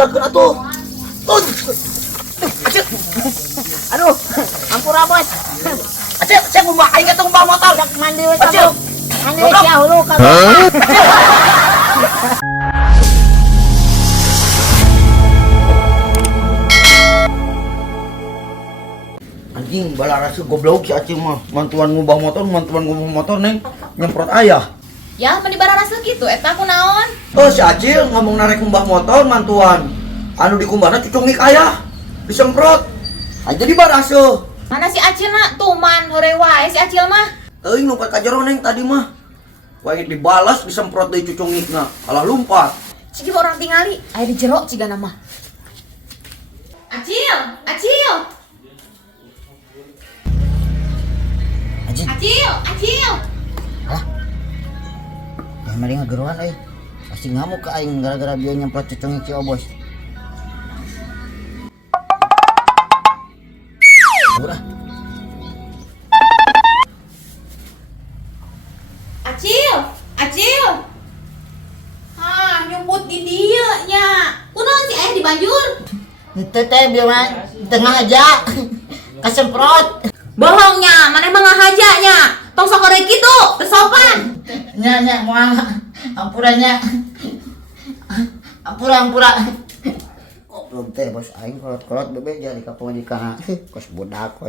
bentarkeun atuh. Tun. Acil. Aduh, ampura bos. Acil, saya mau aing ke tumbang motor. Dak mandi we Acil. kamu. Mandi we sia hulu kamu. Anjing balarasa goblok si Acil mah. Mantuan ngubah motor neng nyemprot ayah. Ya, meni bararasa gitu, eta kunaon? Oh si Acil ngomong narik kumbah motor mantuan. Anu dikumbahna cucungik ayah. Disemprot. Aja di barasa. Mana si Acil nak? Tuman, hore wae si Acil mah. Teuing lompat ka jero neng tadi mah. Wae dibalas disemprot deui cucungikna. Alah lumpat. Cigi orang tingali, aya di jero ciga nama. Acil, Acil, Anjing, Acil. yang mari ngageruan euy. Pasti ngamuk ke aing gara-gara dia nyemprot cucungnya si Obos. Udah. Acil. Ah, nyebut di dieu nya. Kunaon si aya di banjur? Henteu teh bieu mah tengah aja. Kasemprot. Bohongnya, mana emang ngahajanya? Tong sok hore kitu, bersopan. Nya moal. Ampuranya. Ampura. Goblok teh bos aing kolot-kolot bebe jadi ka pamajikan. Kos budak we.